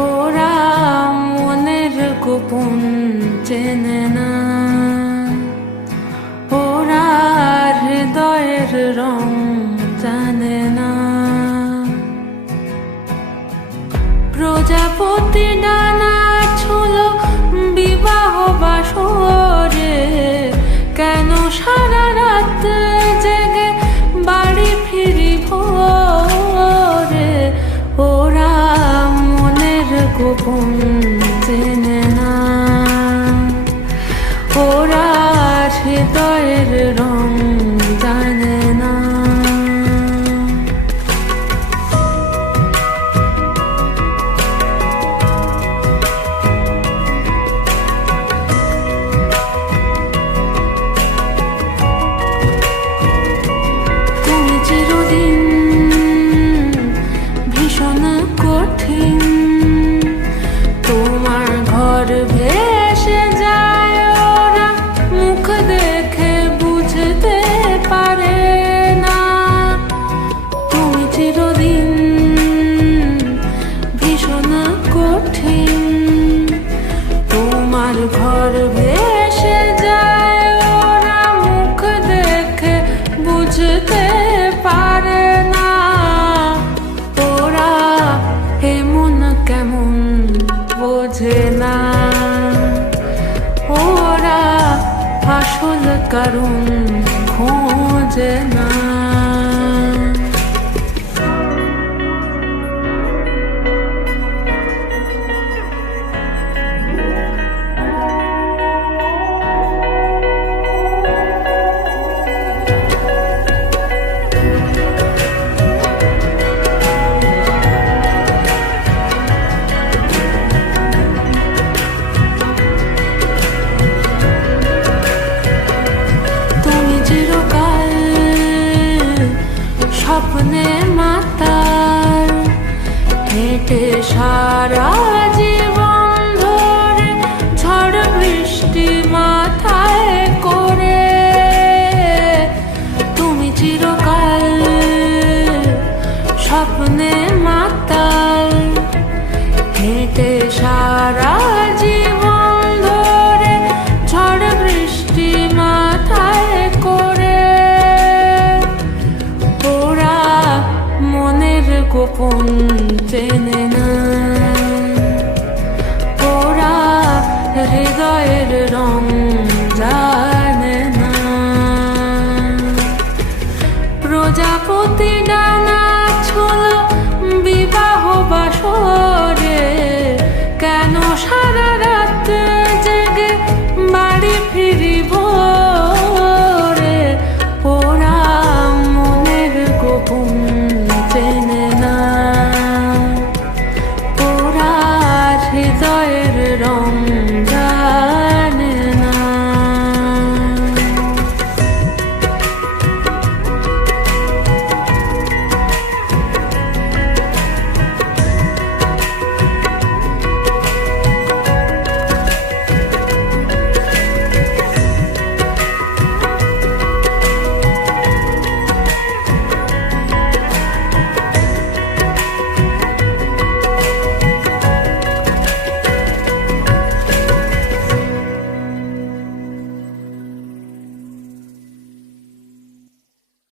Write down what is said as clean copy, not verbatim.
ওরা মনের গোপন চেনে না, ওরা হৃদয়ের রং জানে না। প্রজাপতি ডানা ছুল বিবাহ বাসরে, কেন সারা রাত জেগে বাড়ি ফিরি ভোরে। ওরা মনের গোপন চেনে না, ওরা হৃদয়ের রং জানে না। তুমি চিরদিন ভীষণ কঠিন, তোমার ঘর ভেসে যায়, ওরা মুখ দেখে বুঝতে পারে না। তুমি চিরদিন ভীষণ কঠিন, তোমার ঘর ভেসে যায়, ওরা মুখ দেখে বুঝতে পারে না। ওরা এমন কেমন বোঝে না, ওরা আসল কারণ খোঁজে না। স্বপ্নে মাতাল হেঁটে সারা